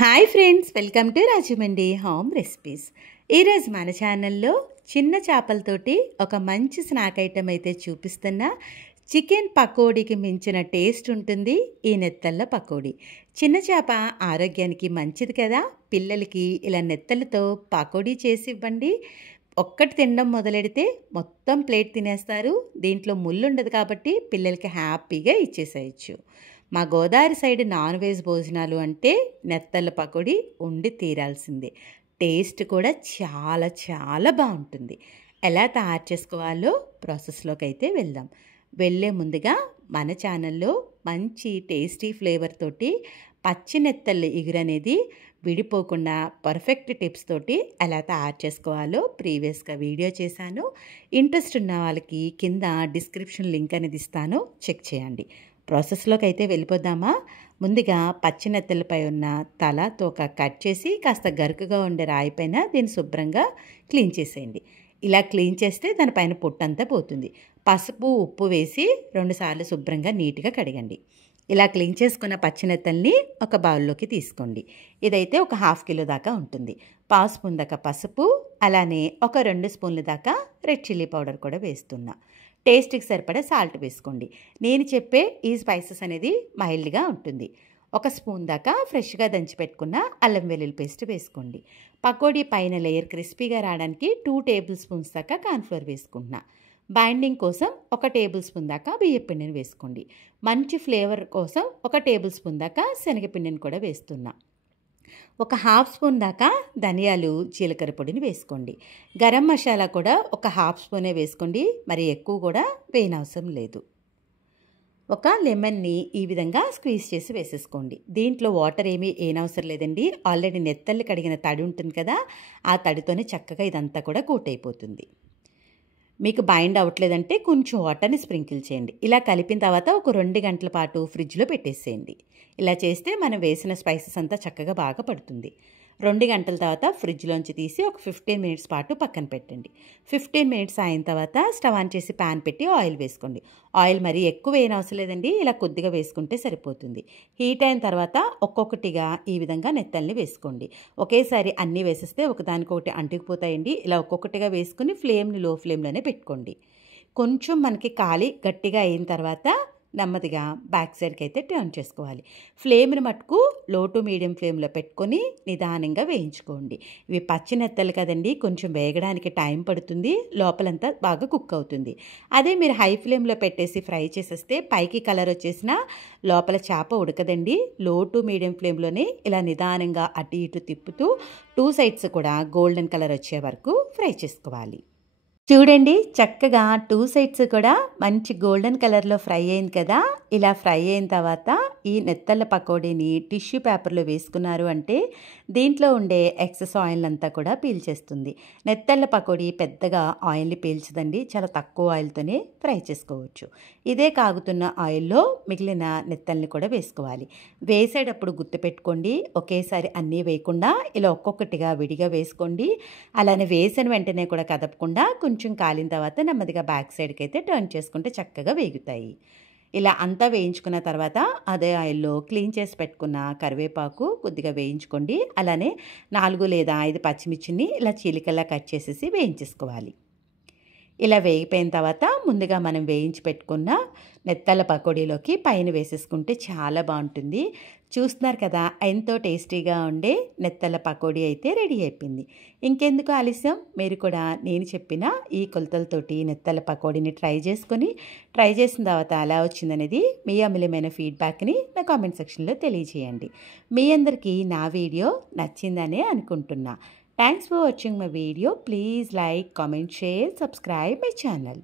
Hi friends, welcome to Rajahmundry home recipes. ఈరోజు మన ఛానల్లో చిన్న చేపలతోటి ఒక మంచి స్నాక్ ఐటెం అయితే చూపిస్తున్నా. చికెన్ పకోడీకి మించిన టేస్ట్ ఉంటుంది ఈ నెత్తళ్ళ పకోడీ. చిన్న చేప ఆరోగ్యానికి మంచిది కదా. పిల్లలకి ఇలా నెత్తళ్ళతో పకోడీ చేసి ఇవ్వండి. ఒక్కటి తినడం మొదలెడితే మొత్తం ప్లేట్ తినేస్తారు. దీంట్లో ముళ్ళు ఉండదు కాబట్టి పిల్లలకి హ్యాపీగా ఇచ్చేసేయచ్చు. మా గోదావరి సైడ్ నాన్ వెజ్ భోజనాలు అంటే నెత్తళ్ళ పకోడీ ఉండి తీరాల్సిందే. టేస్ట్ కూడా చాలా చాలా బాగుంటుంది. ఎలా తయారు చేసుకోవాలో ప్రాసెస్లోకి అయితే వెళ్దాం. వెళ్ళే ముందుగా మన ఛానల్లో మంచి టేస్టీ ఫ్లేవర్ తోటి పచ్చి నెత్తళ్ళ ఇగురు అనేది విడిపోకుండా పర్ఫెక్ట్ టిప్స్ తోటి ఎలా తయారు చేసుకోవాలో ప్రీవియస్గా వీడియో చేశాను. ఇంట్రెస్ట్ ఉన్న వాళ్ళకి కింద డిస్క్రిప్షన్ లింక్ అనేది ఇస్తాను, చెక్ చేయండి. ప్రాసెస్లోకి అయితే వెళ్ళిపోదామా. ముందుగా పచ్చి నెత్తలపై ఉన్న తల తోక కట్ చేసి కాస్త గరుకుగా ఉండే రాయి పైన దీన్ని శుభ్రంగా క్లీన్ చేసేయండి. ఇలా క్లీన్ చేస్తే దానిపైన పొట్టంతా పోతుంది. పసుపు ఉప్పు వేసి 2 సార్లు శుభ్రంగా నీట్గా కడగండి. ఇలా క్లీన్ చేసుకున్న పచ్చి నెత్తల్ని ఒక బౌల్లోకి తీసుకోండి. ఇదైతే ఒక 1/2 కిలో దాకా ఉంటుంది. 1/2 స్పూన్ దాకా పసుపు, అలానే ఒక 2 స్పూన్ల దాకా రెడ్ చిల్లీ పౌడర్ కూడా వేస్తున్నా. టేస్ట్కి సరిపడా సాల్ట్ వేసుకోండి. నేను చెప్పే ఈ స్పైసెస్ అనేది మైల్డ్గా ఉంటుంది. 1 స్పూన్ దాకా ఫ్రెష్గా దంచి పెట్టుకున్న అల్లం వెల్లుల్లి పేస్ట్ వేసుకోండి. పకోడీ పైన లేయర్ క్రిస్పీగా రావడానికి 2 టేబుల్ స్పూన్స్ దాకా కార్న్ఫ్లోర్ వేసుకుంటున్నా. బైండింగ్ కోసం 1 టేబుల్ స్పూన్ దాకా బియ్యపిండిని వేసుకోండి. మంచి ఫ్లేవర్ కోసం 1 టేబుల్ స్పూన్ దాకా శనగపిండిని కూడా వేస్తున్నా. ఒక 1/2 స్పూన్ దాకా ధనియాలు జీలకర్ర పొడిని వేసుకోండి. గరం మసాలా కూడా ఒక 1/2 స్పూనే వేసుకోండి, మరి ఎక్కువ కూడా వేయనవసరం లేదు. ఒక లెమన్ని ఈ విధంగా స్క్వీజ్ చేసి వేసేసుకోండి. దీంట్లో వాటర్ ఏమీ వేయనవసరం లేదండి. ఆల్రెడీ నెత్తళ్ళు కడిగిన తడి ఉంటుంది కదా, ఆ తడితోనే చక్కగా ఇదంతా కూడా కోట్ అయిపోతుంది. మీకు బైండ్ అవ్వట్లేదంటే కొంచెం వాటర్ని స్ప్రింకిల్ చేయండి. ఇలా కలిపిన తర్వాత ఒక 2 గంటల పాటు ఫ్రిడ్జ్లో పెట్టేసేయండి. ఇలా చేస్తే మనం వేసిన స్పైసెస్ అంతా చక్కగా బాగా పడుతుంది. 2 గంటల తర్వాత ఫ్రిడ్జ్లోంచి తీసి ఒక 15 మినిట్స్ పాటు పక్కన పెట్టండి. 15 మినిట్స్ అయిన తర్వాత స్టవ్ ఆన్ చేసి ప్యాన్ పెట్టి ఆయిల్ వేసుకోండి. ఆయిల్ మరీ ఎక్కువ వేయనవసరం లేదండి, ఇలా కొద్దిగా వేసుకుంటే సరిపోతుంది. హీట్ అయిన తర్వాత ఒక్కొక్కటిగా ఈ విధంగా నెత్తల్ని వేసుకోండి. ఒకేసారి అన్నీ వేసేస్తే ఒకదానికొకటి అంటుకుపోతాయండి. ఇలా ఒక్కొక్కటిగా వేసుకుని ఫ్లేమ్ని లో ఫ్లేమ్లోనే పెట్టుకోండి. కొంచెం మనకి కాలి గట్టిగా అయిన తర్వాత నెమ్మదిగా బ్యాక్ సైడ్కి అయితే టర్న్ చేసుకోవాలి. ఫ్లేమ్ని మట్టుకు లో టు మీడియం ఫ్లేమ్లో పెట్టుకొని నిదానంగా వేయించుకోండి. ఇవి పచ్చి నెత్తలు కదండి, కొంచెం వేగడానికి టైం పడుతుంది, లోపలంతా బాగా కుక్ అవుతుంది. అదే మీరు హై ఫ్లేమ్లో పెట్టేసి ఫ్రై చేసేస్తే పైకి కలర్ వచ్చేసినా లోపల చేప ఉడకదండి. లో టు మీడియం ఫ్లేమ్లోనే ఇలా నిదానంగా అటు ఇటు తిప్పుతూ 2 సైడ్స్ కూడా గోల్డెన్ కలర్ వచ్చే వరకు ఫ్రై చేసుకోవాలి. చూడండి, చక్కగా 2 సైడ్స్ కూడా మంచి గోల్డెన్ కలర్లో ఫ్రై అయింది కదా. ఇలా ఫ్రై అయిన తర్వాత ఈ నెత్తళ్ళ పకోడీని టిష్యూ పేపర్లో వేసుకున్నారు అంటే దీంట్లో ఉండే ఎక్సెస్ ఆయిల్ అంతా కూడా పీల్చేస్తుంది. నెత్తళ్ళ పకోడీ పెద్దగా ఆయిల్ని పీల్చదండి, చాలా తక్కువ ఆయిల్తోనే ఫ్రై చేసుకోవచ్చు. ఇదే కాగుతున్న ఆయిల్లో మిగిలిన నెత్తల్ని కూడా వేసుకోవాలి. వేసేటప్పుడు గుర్తుపెట్టుకోండి, ఒకేసారి అన్నీ వేయకుండా ఇలా ఒక్కొక్కటిగా విడిగా వేసుకోండి. అలానే వేసిన వెంటనే కూడా కదపకుండా కొంచెం కాలిన తర్వాత నెమ్మదిగా బ్యాక్ సైడ్కి అయితే టర్న్ చేసుకుంటే చక్కగా వేగుతాయి. ఇలా అంతా వేయించుకున్న తర్వాత అదే ఆయిల్లో క్లీన్ చేసి పెట్టుకున్న కరివేపాకు కొద్దిగా వేయించుకోండి. అలానే 4 లేదా 5 పచ్చిమిర్చిని ఇలా చీలికల్లా కట్ చేసేసి వేయించేసుకోవాలి. ఇలా వేగిపోయిన తర్వాత ముందుగా మనం వేయించి పెట్టుకున్న నెత్తళ్ళ పకోడీలోకి పైన వేసేసుకుంటే చాలా బాగుంటుంది. చూస్తున్నారు కదా, ఎంతో టేస్టీగా ఉండే నెత్తళ్ళ పకోడీ అయితే రెడీ అయిపోయింది. ఇంకెందుకు ఆలస్యం, మీరు కూడా నేను చెప్పిన ఈ కొలతలతోటి నెత్తళ్ళ పకోడీని ట్రై చేసిన తర్వాత ఎలా వచ్చిందనేది మీ అమూల్యమైన ఫీడ్బ్యాక్ని నా కామెంట్ సెక్షన్లో తెలియజేయండి. మీ అందరికీ నా వీడియో నచ్చిందనే అనుకుంటున్నా. Thanks for watching my video. Please like, comment, share, subscribe my channel.